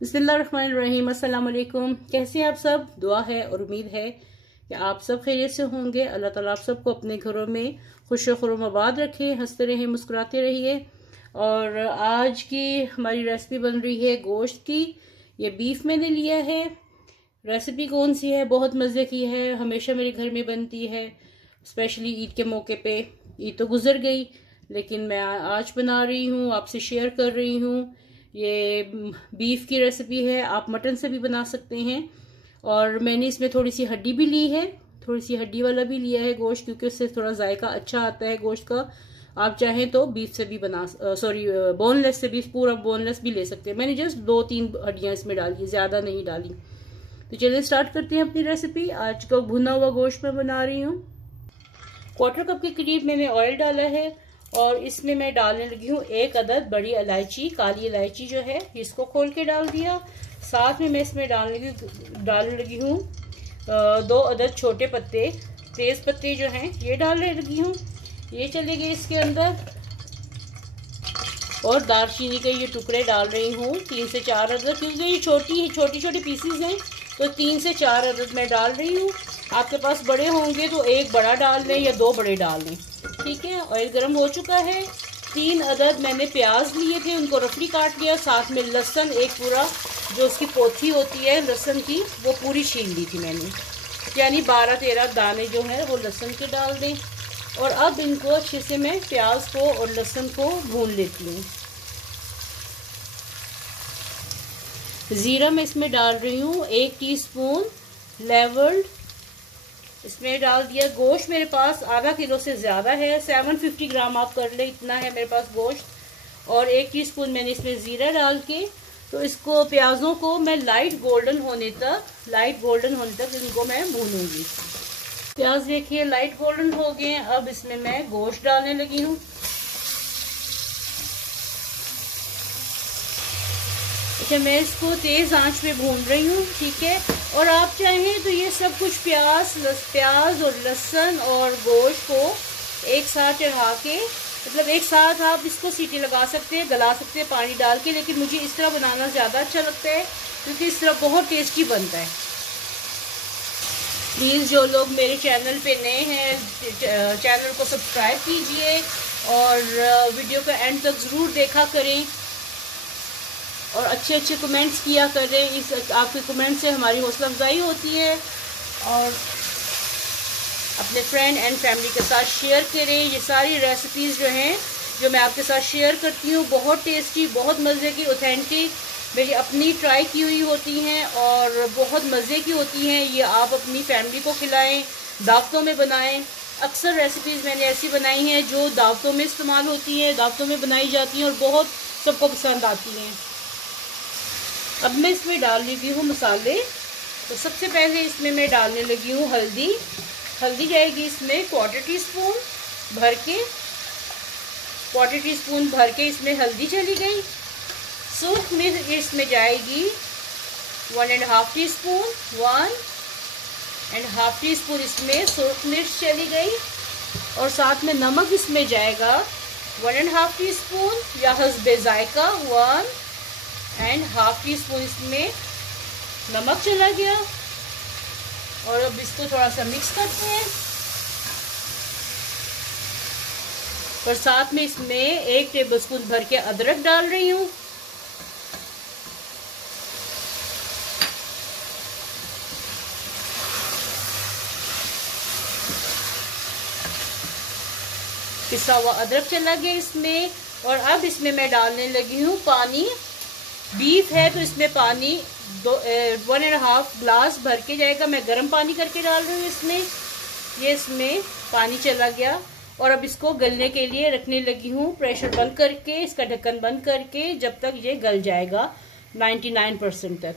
बिस्मिल्लाहिर्रहमानिर्रहीम। अस्सलाम वालेकुम। कैसे हैं आप सब? दुआ है और उम्मीद है कि आप सब खैरियत से होंगे। अल्लाह ताला आप सबको अपने घरों में खुश खुरम आबाद रखे, हंसते रहिए, मुस्कुराते रहिए। और आज की हमारी रेसिपी बन रही है गोश्त की। ये बीफ मैंने लिया है। रेसिपी कौन सी है? बहुत मज़े की है, हमेशा मेरे घर में बनती है, स्पेशली ईद के मौके पे। ईद तो गुजर गई लेकिन मैं आज बना रही हूँ, आपसे शेयर कर रही हूँ। ये बीफ की रेसिपी है, आप मटन से भी बना सकते हैं। और मैंने इसमें थोड़ी सी हड्डी भी ली है, थोड़ी सी हड्डी वाला भी लिया है गोश्त, क्योंकि उससे थोड़ा जायका अच्छा आता है गोश्त का। आप चाहें तो बीफ से भी बोनलेस से भी, पूरा बोनलेस भी ले सकते हैं। मैंने जस्ट 2-3 हड्डियां इसमें डाली, ज्यादा नहीं डाली। तो चलिए स्टार्ट करते हैं अपनी रेसिपी। आज का भुना हुआ गोश्त मैं बना रही हूँ। 1/4 कप के करीब मैंने ऑयल डाला है और इसमें मैं डालने लगी हूँ 1 अदद बड़ी इलायची, काली इलायची जो है, इसको खोल के डाल दिया। साथ में मैं इसमें डालने लगी हूँ 2 अदद छोटे पत्ते, तेज पत्ते जो हैं ये डालने लगी हूँ। ये चले गए इसके अंदर। और दालचीनी के ये टुकड़े डाल रही हूँ 3 से 4 अदद, क्योंकि ये छोटी पीसीज हैं, तो 3 से 4 अदद मैं डाल रही हूँ। आपके पास बड़े होंगे तो 1 बड़ा डाल लें या 2 बड़े डाल लें। ठीक है, ऑयल गर्म हो चुका है। 3 अदद मैंने प्याज लिए थे, उनको रफली काट लिया। साथ में लहसुन, एक पूरा जो उसकी पोथी होती है लहसुन की, वो पूरी छील ली थी मैंने, यानी 12-13 दाने जो है वो लहसुन के डाल दें। और अब इनको अच्छे से मैं प्याज को और लहसुन को भून लेती हूँ। ज़ीरा मैं इसमें डाल रही हूँ 1 टीस्पून लेवल्ड, इसमें डाल दिया। गोश्त मेरे पास आधा किलो से ज़्यादा है, 750 ग्राम आप कर ले, इतना है मेरे पास गोश्त। और 1 टीस्पून मैंने इसमें ज़ीरा डाल के, तो इसको प्याज़ों को मैं लाइट गोल्डन होने तक इनको मैं भूनूंगी। प्याज देखिए लाइट गोल्डन हो गए हैं। अब इसमें मैं गोश्त डालने लगी हूँ। अच्छा, मैं इसको तेज़ आंच पे भून रही हूँ। ठीक है, और आप चाहें तो ये सब कुछ प्याज और लहसुन और गोश्त को एक साथ चढ़ा के, मतलब एक साथ आप इसको सीटी लगा सकते हैं, गला सकते हैं पानी डाल के। लेकिन मुझे इस तरह बनाना ज़्यादा अच्छा लगता है, क्योंकि इस तरह बहुत टेस्टी बनता है। प्लीज़ जो लोग मेरे चैनल पे नए हैं, चैनल को सब्सक्राइब कीजिए और वीडियो का एंड तक ज़रूर देखा करें और अच्छे कमेंट्स किया करें। इस आपके कमेंट से हमारी हौसला अफजाई होती है। और अपने फ्रेंड एंड फैमिली के साथ शेयर करें। ये सारी रेसिपीज़ जो हैं, जो मैं आपके साथ शेयर करती हूँ, बहुत टेस्टी, बहुत मज़े की, ऑथेंटिक, मेरी अपनी ट्राई की हुई होती हैं और बहुत मज़े की होती हैं। ये आप अपनी फैमिली को खिलाएं, दावतों में बनाएं। अक्सर रेसिपीज़ मैंने ऐसी बनाई हैं जो दावतों में इस्तेमाल होती हैं, दावतों में बनाई जाती हैं और बहुत सबको पसंद आती हैं। अब मैं इसमें डाल लगी हूँ मसाले। तो सबसे पहले इसमें मैं डालने लगी हूँ हल्दी। हल्दी जाएगी इसमें 1/4 टीस्पून भर के, 1/4 टीस्पून भर के इसमें हल्दी चली गई। सूर्ख मिर्च इसमें जाएगी 1.5 टीस्पून, 1.5 टीस्पून इसमें सूर्ख मिर्च चली गई। और साथ में नमक इसमें जाएगा 1.5 टीस्पून या हस्बे जायका, 1.5 टीस्पून इसमें नमक चला गया। और अब इसको थोड़ा सा मिक्स करते हैं। और साथ में इसमें 1 टेबलस्पून भर के अदरक डाल रही हूँ। पिसा हुआ अदरक चला गया इसमें। और अब इसमें मैं डालने लगी हूँ पानी। बीफ है तो इसमें पानी 1.5 ग्लास भर के जाएगा। मैं गर्म पानी करके डाल रही हूँ इसमें। ये इसमें पानी चला गया। और अब इसको गलने के लिए रखने लगी हूँ, प्रेशर बंद करके, इसका ढक्कन बंद करके, जब तक ये गल जाएगा 99% तक।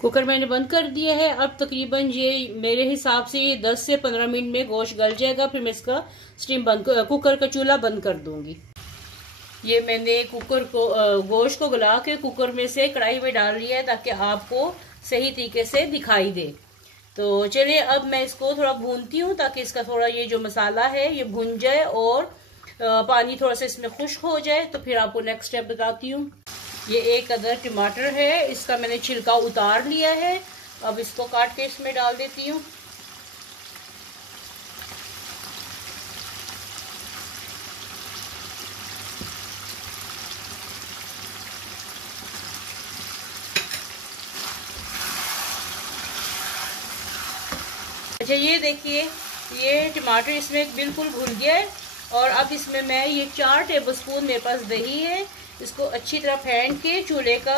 कुकर मैंने बंद कर दिया है। अब तकरीबन ये मेरे हिसाब से 10 से 15 मिनट में गोश्त गल जाएगा। फिर मैं इसका कुकर का चूल्हा बंद कर दूंगी। ये मैंने गोश्त को गला के कुकर में से कढ़ाई में डाल लिया है, ताकि आपको सही तरीके से दिखाई दे। तो चलिए अब मैं इसको थोड़ा भूनती हूँ, ताकि इसका थोड़ा ये जो मसाला है ये भुन जाए और पानी थोड़ा सा इसमें खुश्क हो जाए। तो फिर आपको नेक्स्ट स्टेप बताती हूँ। ये एक अदर टमाटर है, इसका मैंने छिलका उतार लिया है। अब इसको काट के इसमें डाल देती हूँ। अच्छा, ये देखिए, ये टमाटर इसमें बिल्कुल भुन गया है। और अब इसमें मैं ये 4 टेबलस्पून मेरे पास दही है, इसको अच्छी तरह फेंट के चूल्हे का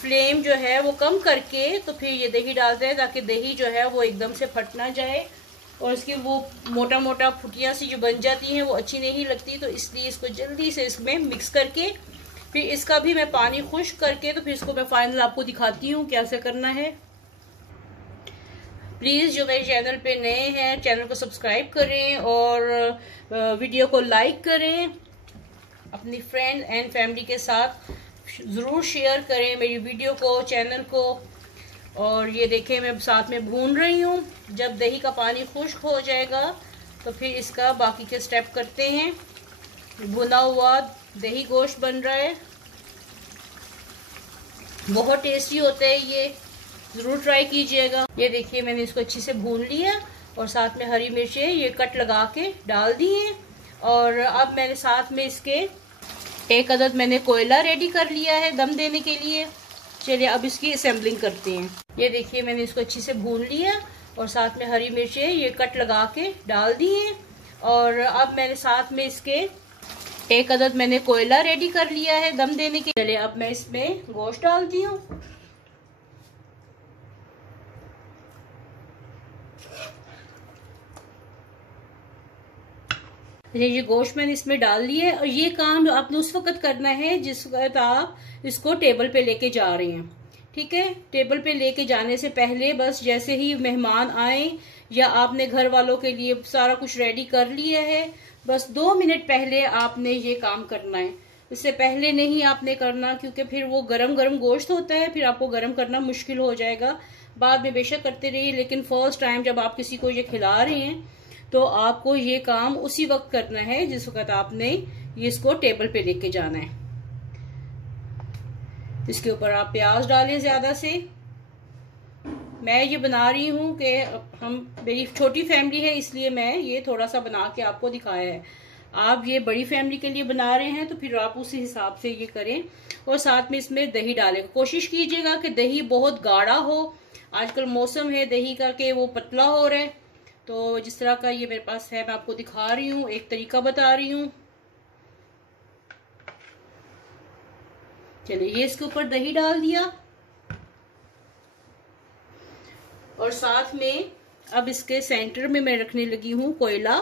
फ्लेम जो है वो कम करके तो फिर ये दही डालते हैं, ताकि दही जो है वो एकदम से फट ना जाए और इसकी वो मोटा मोटा फुटियाँ सी जो बन जाती हैं वो अच्छी नहीं लगती। तो इसलिए इसको जल्दी से इसमें मिक्स करके फिर इसका भी मैं पानी खुश्क करके तो फिर इसको मैं फाइनल आपको दिखाती हूँ कैसे करना है। प्लीज़ जो मेरे चैनल पे नए हैं, चैनल को सब्सक्राइब करें और वीडियो को लाइक करें। अपनी फ्रेंड एंड फैमिली के साथ ज़रूर शेयर करें मेरी वीडियो को, चैनल को। और ये देखें, मैं साथ में भून रही हूँ। जब दही का पानी खुश्क हो जाएगा तो फिर इसका बाकी के स्टेप करते हैं। भुना हुआ दही गोश्त बन रहा है, बहुत टेस्टी होता है, ये ज़रूर ट्राई कीजिएगा। ये देखिए, मैंने इसको अच्छे से भून लिया और साथ में हरी मिर्चें ये कट लगा के डाल दी हैं। और अब मैंने साथ में इसके एक अदद मैंने कोयला रेडी कर लिया है दम देने के लिए। चलिए अब इसकी असेंबलिंग करते हैं। ये देखिए, मैंने इसको अच्छे से भून लिया और साथ में हरी मिर्चें ये कट लगा के डाल दी हैं। और अब मैंने साथ में इसके एक अदद मैंने कोयला रेडी कर लिया है दम देने के लिए। अब मैं इसमें गोश्त डालती हूँ। ये गोश्त मैंने इसमें डाल लिया है। और ये काम आपने उस वक्त करना है जिस वक्त आप इसको टेबल पे लेके जा रहे हैं, ठीक है। टेबल पे लेके जाने से पहले बस जैसे ही मेहमान आए या आपने घर वालों के लिए सारा कुछ रेडी कर लिया है, बस 2 मिनट पहले आपने ये काम करना है। इससे पहले नहीं आपने करना, क्योंकि फिर वो गरम गरम गोश्त होता है, फिर आपको गरम करना मुश्किल हो जाएगा। बाद में बेशक करते रहिए, लेकिन फर्स्ट टाइम जब आप किसी को ये खिला रहे हैं तो आपको ये काम उसी वक्त करना है जिस वक्त आपने ये इसको टेबल पे लेके जाना है। इसके ऊपर आप प्याज डालें ज्यादा से। मैं ये बना रही हूँ कि मेरी छोटी फैमिली है, इसलिए मैं ये थोड़ा सा बना के आपको दिखाया है। आप ये बड़ी फैमिली के लिए बना रहे हैं तो फिर आप उसी हिसाब से ये करें। और साथ में इसमें दही डालें। कोशिश कीजिएगा कि दही बहुत गाढ़ा हो। आजकल मौसम है दही का कि वो पतला हो रहा है, तो जिस तरह का ये मेरे पास है मैं आपको दिखा रही हूँ, एक तरीका बता रही हूँ। चलिए, ये इसके ऊपर दही डाल दिया और साथ में अब इसके सेंटर में मैं रखने लगी हूँ कोयला।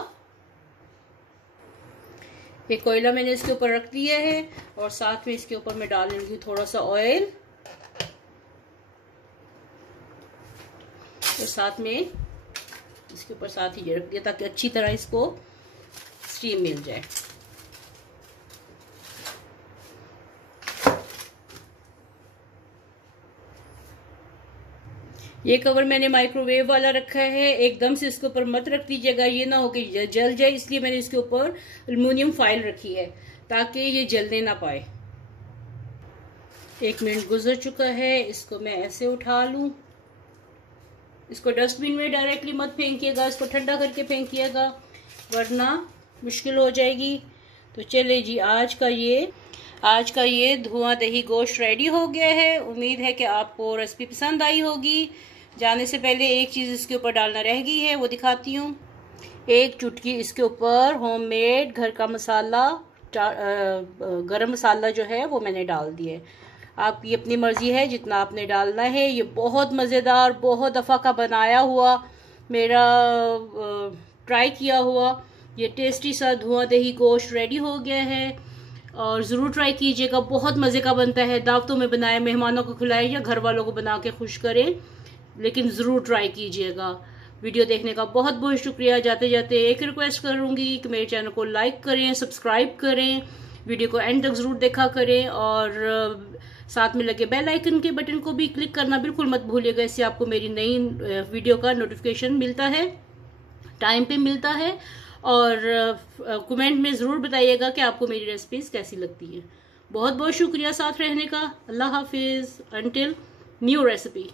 ये कोयला मैंने इसके ऊपर रख दिया है और साथ में इसके ऊपर मैं डाल लूंगी थोड़ा सा ऑयल और साथ में इसके ऊपर साथ ही ये रख दिया ताकि अच्छी तरह इसको स्टीम मिल जाए। ये कवर मैंने माइक्रोवेव वाला रखा है, एकदम से इसके ऊपर मत रख दीजिएगा, ये ना हो कि जल जाए, इसलिए मैंने इसके ऊपर एल्युमिनियम फॉइल रखी है ताकि ये जलने ना पाए। 1 मिनट गुजर चुका है, इसको मैं ऐसे उठा लूं। इसको डस्टबिन में डायरेक्टली मत फेंकिएगा, इसको ठंडा करके फेंकिएगा वरना मुश्किल हो जाएगी। तो चले जी, आज का ये धुआं दही गोश्त रेडी हो गया है। उम्मीद है कि आपको रेसिपी पसंद आई होगी। जाने से पहले एक चीज़ इसके ऊपर डालना रह गई है, वो दिखाती हूँ। 1 चुटकी इसके ऊपर होममेड घर का मसाला, गरम मसाला जो है वो मैंने डाल दिया है। आपकी अपनी मर्जी है जितना आपने डालना है। ये बहुत मज़ेदार, बहुत दफ़ा का बनाया हुआ, मेरा ट्राई किया हुआ ये टेस्टी सा धुआं दही गोश्त रेडी हो गया है। और ज़रूर ट्राई कीजिएगा, बहुत मज़े का बनता है। दावतों में बनाए, मेहमानों को खिलाए या घर वालों को बना के खुश करें, लेकिन ज़रूर ट्राई कीजिएगा। वीडियो देखने का बहुत बहुत शुक्रिया। जाते जाते एक रिक्वेस्ट करूँगी कि मेरे चैनल को लाइक करें, सब्सक्राइब करें, वीडियो को एंड तक ज़रूर देखा करें और साथ में लगे बेल आइकन के बटन को भी क्लिक करना बिल्कुल मत भूलिएगा। इससे आपको मेरी नई वीडियो का नोटिफिकेशन मिलता है, टाइम पे मिलता है। और कमेंट में ज़रूर बताइएगा कि आपको मेरी रेसिपीज़ कैसी लगती हैं। बहुत बहुत शुक्रिया साथ रहने का। अल्लाह हाफिज, अंटिल न्यू रेसिपी।